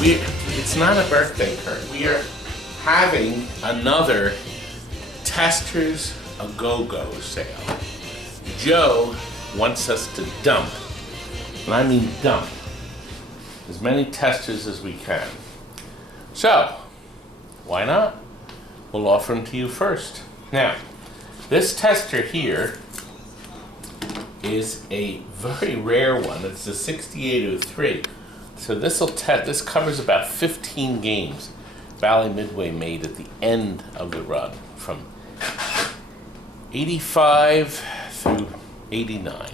It's not a birthday, Kurt. We are having another Testers a Go-Go sale. Joe wants us to dump, and I mean dump, as many testers as we can. So, why not? We'll offer them to you first. Now, this tester here is a very rare one. It's the 6803. So this covers about 15 games Bally Midway made at the end of the run from 85 through 89.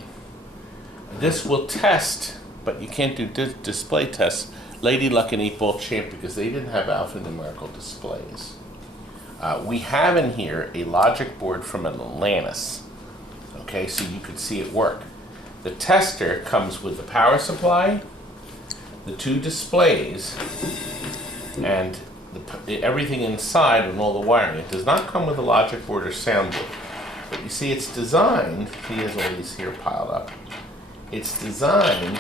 This will test, but you can't do display tests, Lady Luck and 8-Ball Champ because they didn't have alphanumerical displays. We have in here a logic board from Atlantis. Okay, so you could see it work. The tester comes with the power supply, the two displays, and everything inside and all the wiring. It does not come with a logic board or sound board. But you see it's designed, he has all these here piled up, it's designed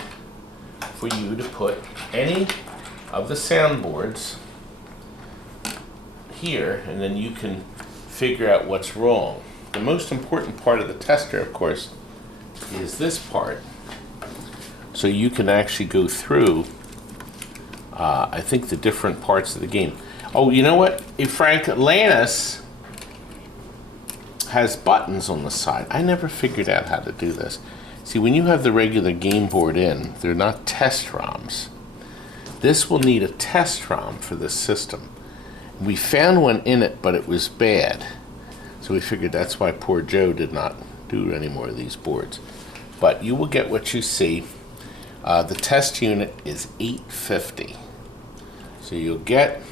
for you to put any of the soundboards here, and then you can figure out what's wrong. The most important part of the tester, of course, is this part. So you can actually go through, I think, the different parts of the game. Oh, you know what? Frank, Atlantis has buttons on the side. I never figured out how to do this. See, when you have the regular game board in, they're not test ROMs. This will need a test ROM for this system. We found one in it, but it was bad. So we figured that's why poor Joe did not do any more of these boards. But you will get what you see. The test unit is $850. So you'll get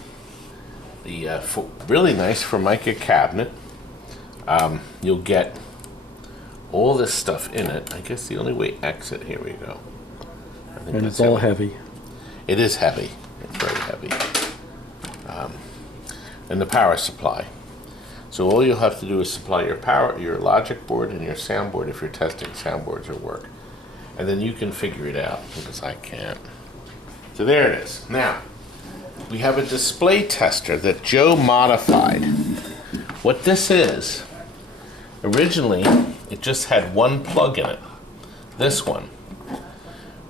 the really nice Formica cabinet. You'll get all this stuff in it. I guess the only way exit, here we go. I think and it's all heavy. It is heavy. It's very heavy. And the power supply. So all you'll have to do is supply your logic board and your soundboard if you're testing soundboards or work. And then you can figure it out, because I can't. So there it is. Now, we have a display tester that Joe modified. What this is, originally, it just had one plug in it. This one.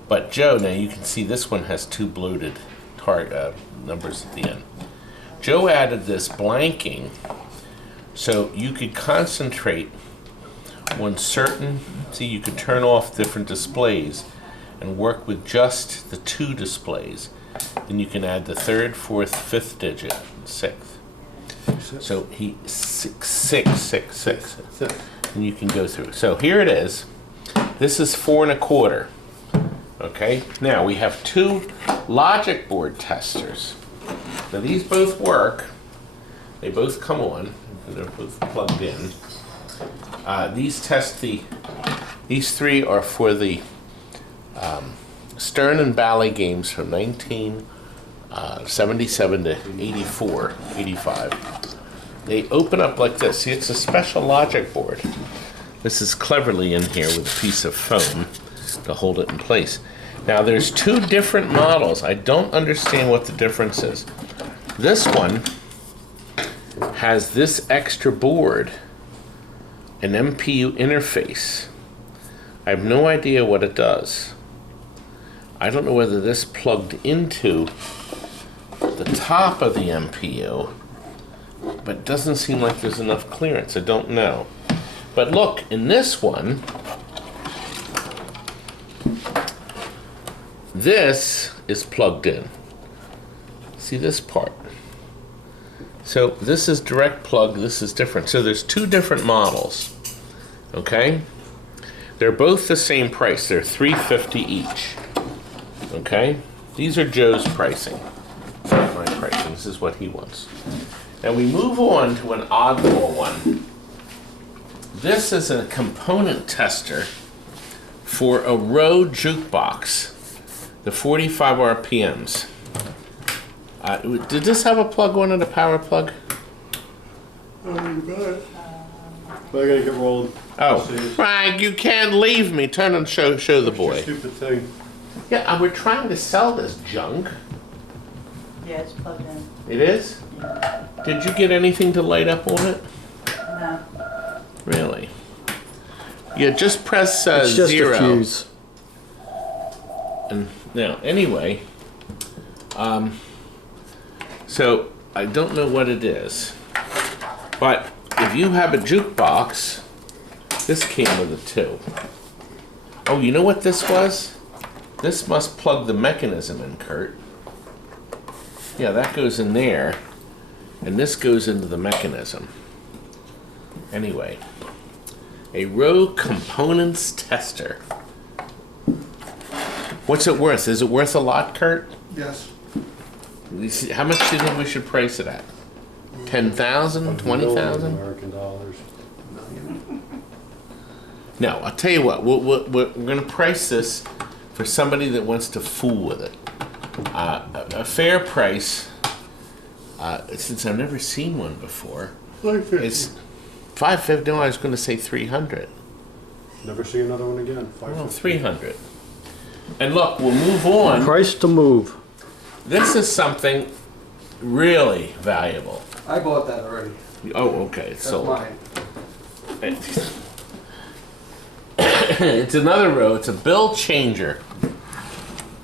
But Joe, now you can see this one has two bloated numbers at the end. Joe added this blanking so you could concentrate on certain, see, you could turn off different displays and work with just the two displays. Then you can add the third, fourth, fifth digit, sixth. So six. And you can go through. So here it is. This is 4 1/4. Okay, now we have two logic board testers. Now these both work. They both come on. They're both plugged in. These three are for the Stern and Bally games from 1977 to 84, 85. They open up like this. See, it's a special logic board. This is cleverly in here with a piece of foam to hold it in place. Now there's two different models. I don't understand what the difference is. This one has this extra board, an MPU interface. I have no idea what it does. I don't know whether this plugged into the top of the MPU, but it doesn't seem like there's enough clearance. I don't know. But look, in this one, this is plugged in. See this part? So this is direct plug, this is different. So there's two different models, okay? They're both the same price. They're $350 each, okay? These are Joe's pricing, not my pricing. This is what he wants. Now we move on to an oddball one. This is a component tester for a Rowe jukebox, the 45 RPMs. Did this have a plug on it, a power plug? Oh, you got it. But I gotta get rolled. Oh, Frank, you can't leave me. Turn and show the boy. Stupid thing. Yeah, we're trying to sell this junk. Yeah, it's plugged in. It is? Yeah. Did you get anything to light up on it? No. Really? Yeah, just press It's just 0. a fuse. And now, anyway, so I don't know what it is, but if you have a jukebox, this came with it too. Oh, you know what this was? This must plug the mechanism in, Kurt. Yeah, that goes in there, and this goes into the mechanism. Anyway, a Rowe components tester. What's it worth? Is it worth a lot, Kurt? Yes. How much do you think we should price it at? 10,000? 20,000? American dollars. No, I'll tell you what. We're going to price this for somebody that wants to fool with it. A fair price, since I've never seen one before, it's $550. No, I was going to say $300. Never see another one again. Well, $300. And look, we'll move on. Price to move. This is something really valuable. I bought that already. Oh, okay, it's That's sold. mine. It's another row. It's a bill changer.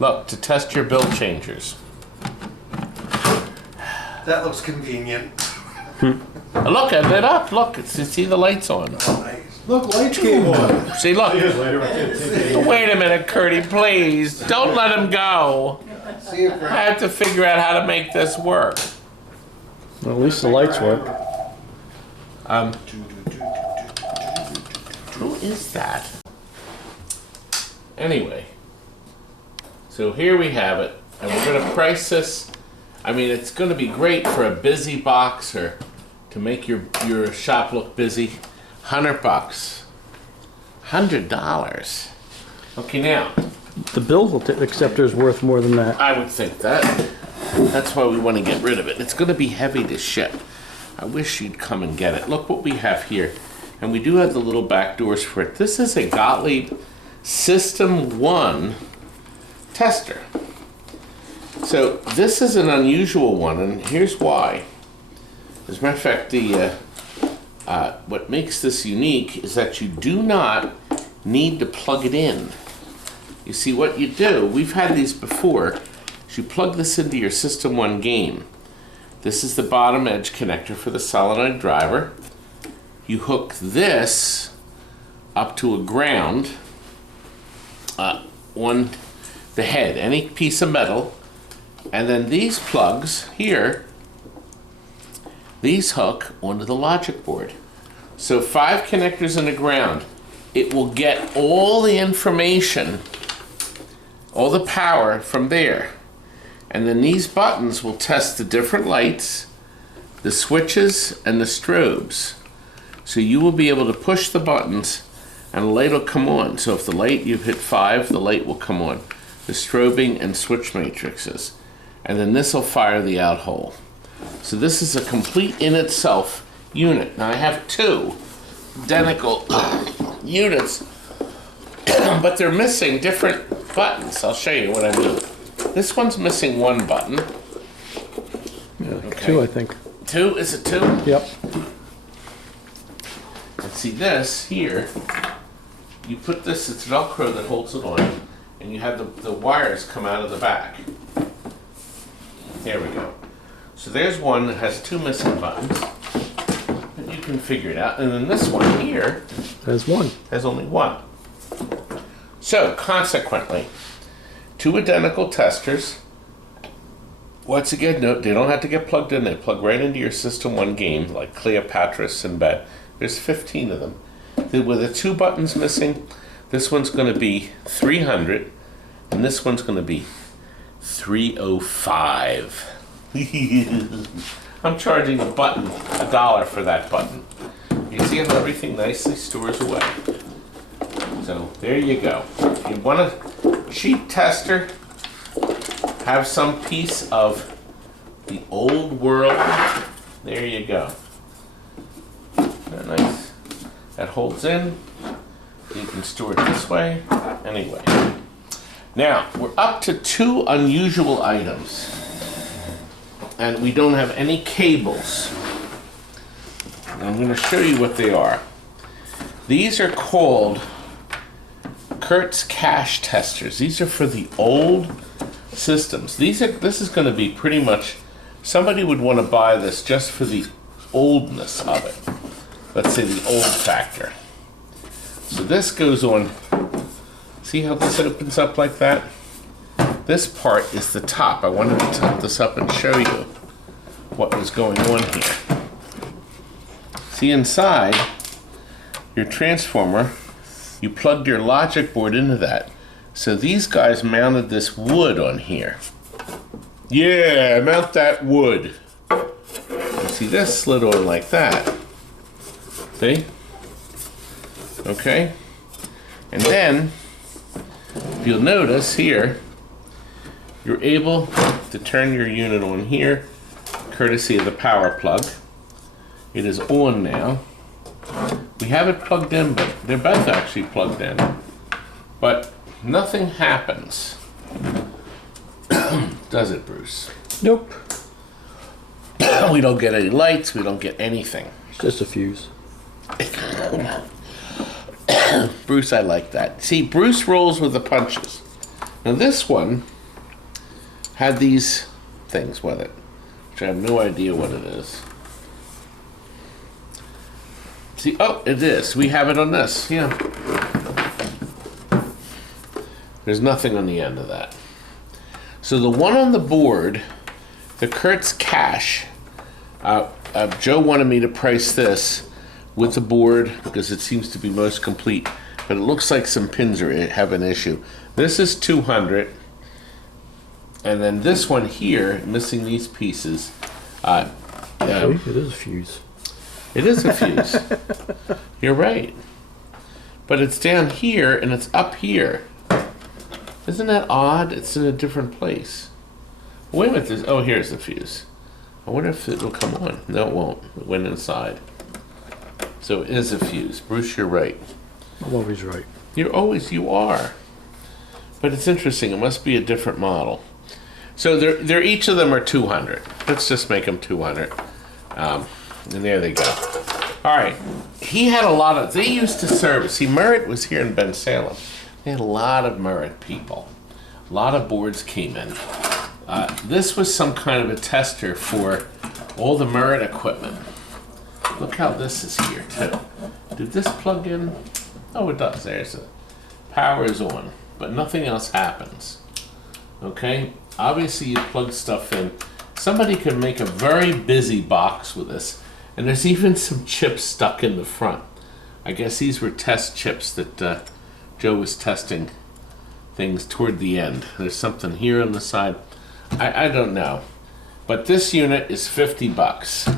Look, to test your bill changers. That looks convenient. Oh, look, I lit up. Look, see the lights on. Nice. Look, lights came on. See, look. Years later, I can't take it. Wait a minute, Curdy, please. Don't let him go. See if I have to figure out how to make this work. Well, at least the lights work. Who is that? Anyway, so here we have it, and we're going to price this. I mean, it's going to be great for a busy box or to make your shop look busy. $100. $100. Okay, now. The bill acceptor is worth more than that. I would think that. That's why we want to get rid of it. It's going to be heavy to ship. I wish you'd come and get it. Look what we have here. And we do have the little back doors for it. This is a Gottlieb System One Tester. So this is an unusual one, and here's why. As a matter of fact, what makes this unique is that you do not need to plug it in. You see, what you do, we've had these before, is you plug this into your System 1 game. This is the bottom edge connector for the solenoid driver. You hook this up to a ground on the head, any piece of metal, and then these plugs here, these hook onto the logic board. So 5 connectors in the ground. It will get all the information, all the power from there. And then these buttons will test the different lights, the switches, and the strobes. So you will be able to push the buttons and the light will come on. So if the light, you've hit 5, the light will come on. The strobing and switch matrices. And then this will fire the out hole. So this is a complete in itself unit. Now I have 2 identical units, but they're missing different buttons. I'll show you what I mean. This one's missing 1 button. Yeah, Okay. 2, I think. 2? Is it 2? Yep. And see this here, you put this, it's Velcro that holds it on, and you have the wires come out of the back. There we go. So there's one that has 2 missing buttons. But you can figure it out. And then this one here There's 1. has only 1. So consequently, 2 identical testers. Once again, note, they don't have to get plugged in. They plug right into your System 1 game, like Cleopatra, Sinbad. There's 15 of them. With the 2 buttons missing, this one's going to be $300, and this one's going to be $305. I'm charging a button $1 for that button. You see how everything nicely stores away. So there you go. If you want a cheap tester, have some piece of the old world, there you go. Isn't that nice? That holds in. You can store it this way. Anyway. Now, we're up to 2 unusual items. and we don't have any cables. I'm going to show you what they are. These are called Kurt-Kasch testers. These are for the old systems. This is going to be pretty much, somebody would want to buy this just for the oldness of it. Let's say the old factor. So this goes on, see how this opens up like that? This part is the top. I wanted to top this up and show you what was going on here. See, inside your transformer, you plugged your logic board into that. So these guys mounted this wood on here. Yeah, mount that wood. You see, this slid on like that. See? Okay? And then, if you'll notice here, you're able to turn your unit on here, courtesy of the power plug. It is on now. We have it plugged in, but they're both actually plugged in. But nothing happens. Does it, Bruce? Nope. We don't get any lights, we don't get anything. It's just a fuse. Bruce, I like that. See, Bruce rolls with the punches. Now this one had these things with it, which I have no idea what it is. See, oh, it is. We have it on this, yeah. There's nothing on the end of that. So the one on the board, the Kurt-Kasch, Joe wanted me to price this with the board because it seems to be most complete, but it looks like some pins have an issue. This is 200, and then this one here, missing these pieces. It is a fuse. It is a fuse. You're right. But it's down here and it's up here. Isn't that odd? It's in a different place. Wait a minute. Oh, here's the fuse. I wonder if it will come on. No, it won't. It went inside. So it is a fuse. Bruce, you're right. I'm always right. You are. But it's interesting. It must be a different model. So they're each of them are 200. Let's just make them 200. And there they go. All right. He had a lot of, they used to service. See, Merritt was here in Ben Salem. They had a lot of Merritt people. A lot of boards came in. This was some kind of a tester for all the Merritt equipment. Look how this is here, too. Did this plug in? Oh, it does. There's it. Power is on, but nothing else happens. Okay? Obviously, you plug stuff in. Somebody could make a very busy box with this. And there's even some chips stuck in the front. I guess these were test chips that Joe was testing things toward the end. There's something here on the side. I don't know. But this unit is 50 bucks.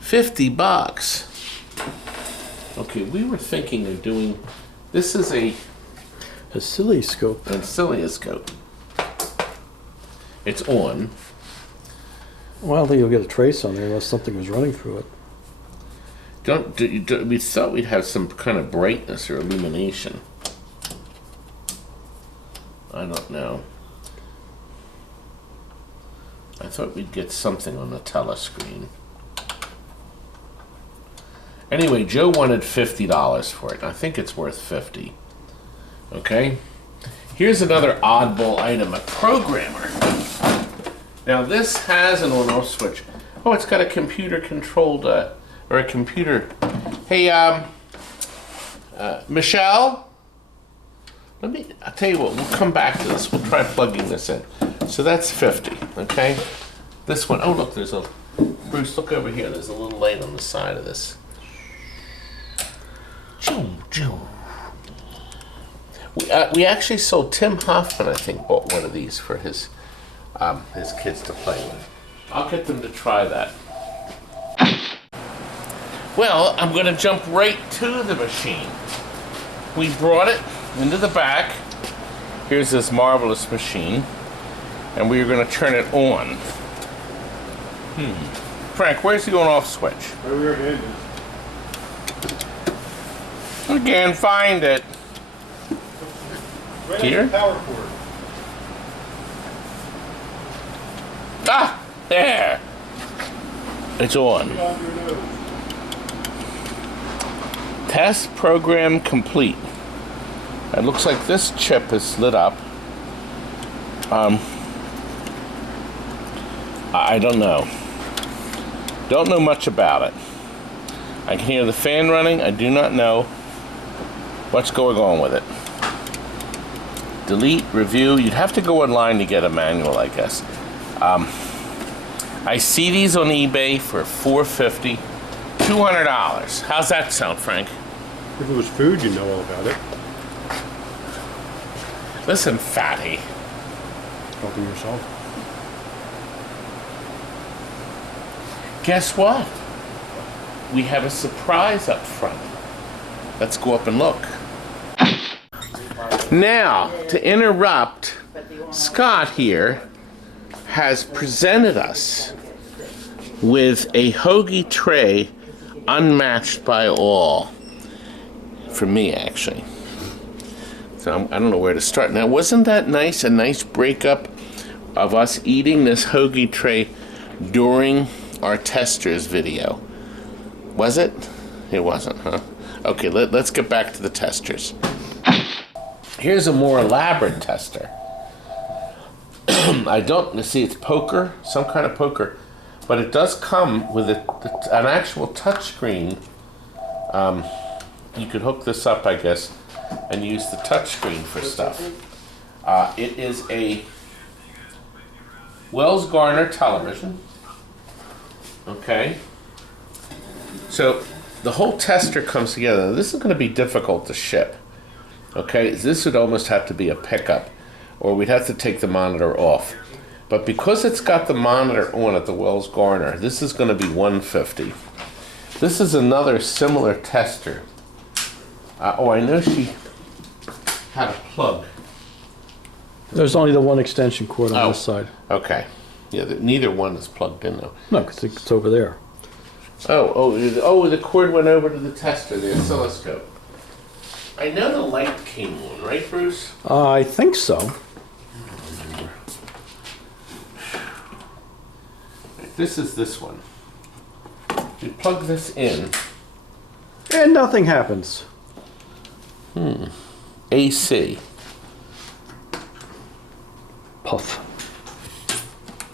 50 bucks. Okay, we were thinking of doing, this is a Oscilloscope. Oscilloscope. It's on. Well, I don't think you'll get a trace on there unless something was running through it. We thought we'd have some kind of brightness or illumination. I don't know. I thought we'd get something on the telescreen. Anyway, Joe wanted $50 for it. And I think it's worth $50. Okay? Here's another oddball item, a programmer. Now this has an on-off switch. Oh, it's got a computer-controlled, or a computer. Hey, Michelle? I'll tell you what, we'll come back to this. We'll try plugging this in. So that's 50, okay? This one, oh look, there's a, Bruce, look over here. There's a little light on the side of this. We actually sold Tim Hoffman, I think, bought one of these for his kids to play with. I'll get them to try that. Well, I'm going to jump right to the machine. We brought it into the back. Here's this marvelous machine. And we are going to turn it on. Frank, where's the on-off switch? Right where your hand is. Again, find it. Right Here? on the power cord. Ah! There. It's on. Test program complete. It looks like this chip is lit up. I don't know. Don't know much about it. I can hear the fan running. I do not know what's going on with it. Delete, review. You'd have to go online to get a manual, I guess. I see these on eBay for $450, $200. How's that sound, Frank? If it was food, you know all about it. Listen, fatty. Helping yourself. Guess what? We have a surprise up front. Let's go up and look. Now, to interrupt, Scott here has presented us with a hoagie tray unmatched by all. For me, actually. So I don't know where to start. Now, wasn't that nice? A nice breakup of us eating this hoagie tray during our testers video. Was it? It wasn't, huh? Okay, let's get back to the testers. Here's a more elaborate tester. I don't see, it's poker, some kind of poker, but it does come with an actual touchscreen. You could hook this up, I guess, and use the touchscreen for stuff. It is a Wells Gardner television. Okay. So the whole tester comes together. Now, this is going to be difficult to ship. Okay, this would almost have to be a pickup, or we'd have to take the monitor off. But because it's got the monitor on at the Wells Gardner, this is going to be $150. This is another similar tester. Oh, I know she had a plug. There's only the one extension cord on this side. Okay. Yeah, neither one is plugged in though. No, because it's over there. Oh, the cord went over to the tester, the oscilloscope. I know the light came on, right, Bruce? I think so. This is this one. You plug this in. And nothing happens. AC. Puff.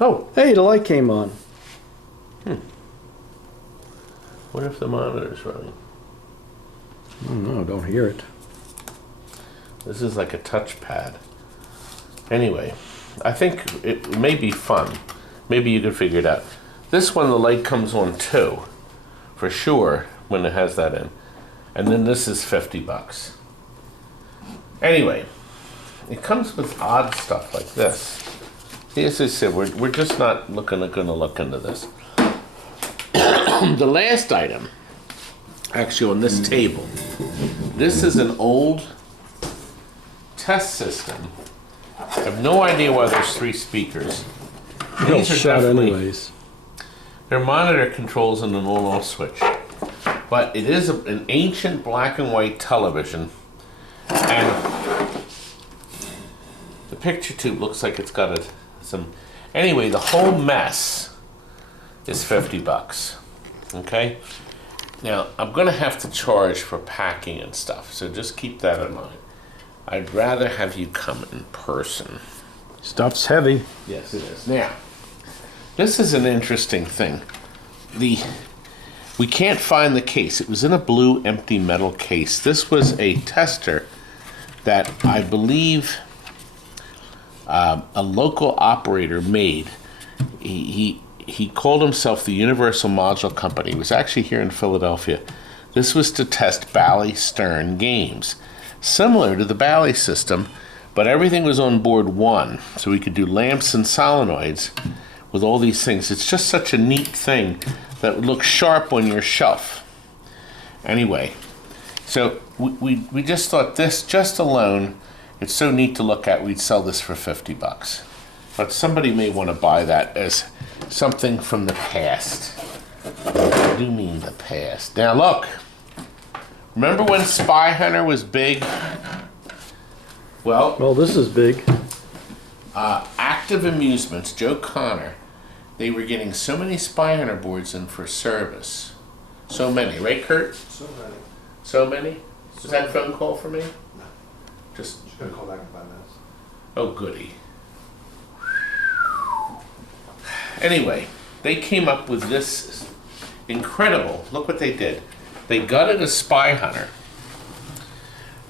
Oh, Hey, the light came on. what if the monitor's running? Oh no, don't hear it. This is like a touchpad. Anyway, I think it may be fun. Maybe you could figure it out. This one, the light comes on too, for sure, when it has that in. And then this is $50. Anyway, it comes with odd stuff like this. See, as I said, we're just not going to look into this. The last item, actually on this table, this is an old test system. I have no idea why there's 3 speakers. It'll These are shut definitely- anyways. Their monitor controls an on-off switch. But it is an ancient black and white television. And the picture tube looks like it's got some... Anyway, the whole mess is $50. Okay? Now, I'm going to have to charge for packing and stuff, so just keep that in mind. I'd rather have you come in person. Stuff's heavy. Yes, it is. Now, this is an interesting thing. We can't find the case. It was in a blue empty metal case. This was a tester that I believe a local operator made. He called himself the Universal Module Company. He was actually here in Philadelphia. This was to test Bally Stern games, similar to the Bally system, but everything was on board one, so we could do lamps and solenoids with all these things. It's just such a neat thing that would look sharp on your shelf. Anyway, so we just thought this just alone, it's so neat to look at, we'd sell this for $50. But somebody may want to buy that as something from the past. I do mean the past. Now look, remember when Spy Hunter was big? Well, Well, this is big. Active Amusements, Joe Connor, they were getting so many Spy Hunter boards in for service. So many, right, Kurt? So many. So many? Was that a phone call for me? No. Just, Just gonna call back in 5 minutes. oh goody. Anyway, they came up with this incredible, look what they did. They gutted a Spy Hunter.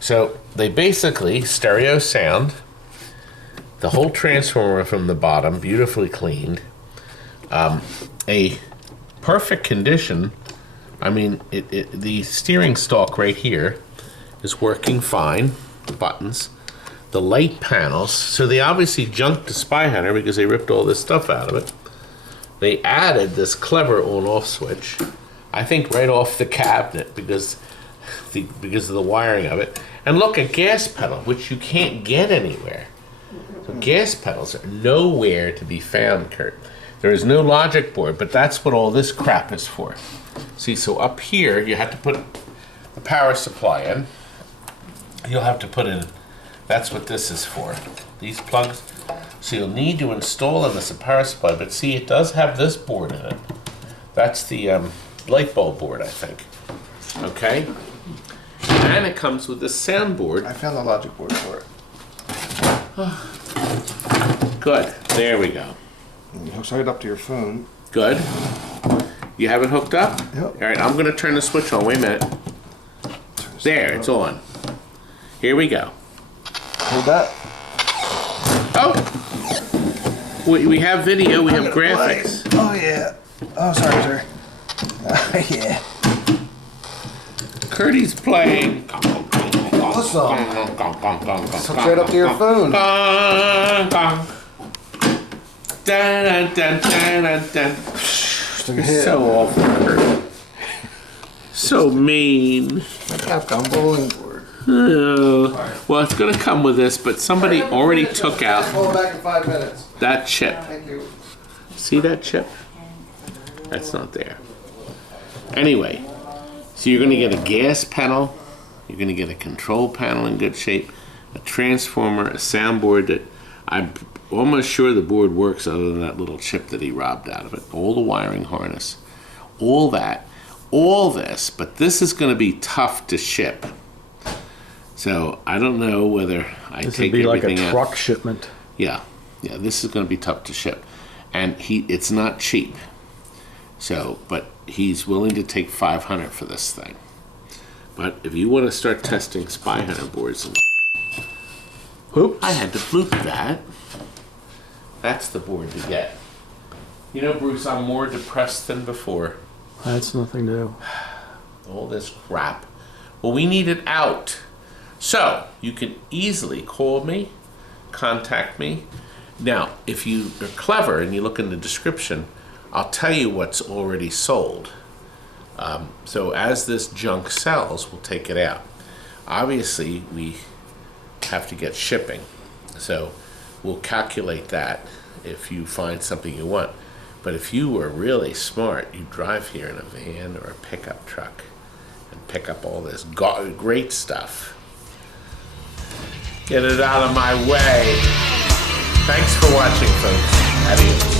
So they basically stereo sound, the whole transformer from the bottom, beautifully cleaned, a perfect condition. I mean, the steering stalk right here is working fine, the buttons, the light panels. So they obviously junked the Spy Hunter because they ripped all this stuff out of it. They added this clever on-off switch, I think right off the cabinet because of the wiring of it. And look, a gas pedal, which you can't get anywhere. So gas pedals are nowhere to be found, Kurt. There is no logic board, but that's what all this crap is for. See, so up here, you have to put the power supply in. You'll have to put in, that's what this is for, these plugs. So you'll need to install in this a power supply, but see, it does have this board in it. That's the light bulb board, I think. Okay? And it comes with this soundboard. I found the logic board for it. Good. There we go. You hook it up to your phone. Good. You have it hooked up? Yep. All right, I'm going to turn the switch on. Wait a minute. There, it's on. Here we go. Hold that. Oh! We have video, we have graphics. Oh, yeah. Oh, sorry, sir. Yeah. Kurt's playing. Awesome. Hook right up to your phone. Dun, dun, dun, dun, dun. So awful, Kurt. So mean. Capcom bowling board. Well, it's going to come with this, but somebody already took out Call back in 5 minutes. that chip. Thank you. See that chip? That's not there. Anyway, so you're going to get a gas pedal, you're going to get a control panel in good shape, a transformer, a soundboard that I'm almost sure the board works other than that little chip that he robbed out of it. All the wiring harness, all that, all this, but this is going to be tough to ship. So I don't know whether I This take would be like a everything out. truck shipment. Yeah, this is going to be tough to ship, and it's not cheap. So, but he's willing to take $500 for this thing. But if you want to start testing Spy Hunter boards, and Oops. I had to bloop that. That's the board to get. You know, Bruce, I'm more depressed than before. That's nothing new. All this crap. Well, we need it out. So, you can easily call me, contact me. Now, if you are clever and you look in the description, I'll tell you what's already sold. So as this junk sells, we'll take it out. Obviously, we have to get shipping. So we'll calculate that if you find something you want. But if you were really smart, you drive here in a van or a pickup truck and pick up all this great stuff. Get it out of my way. Thanks for watching, folks. Adios.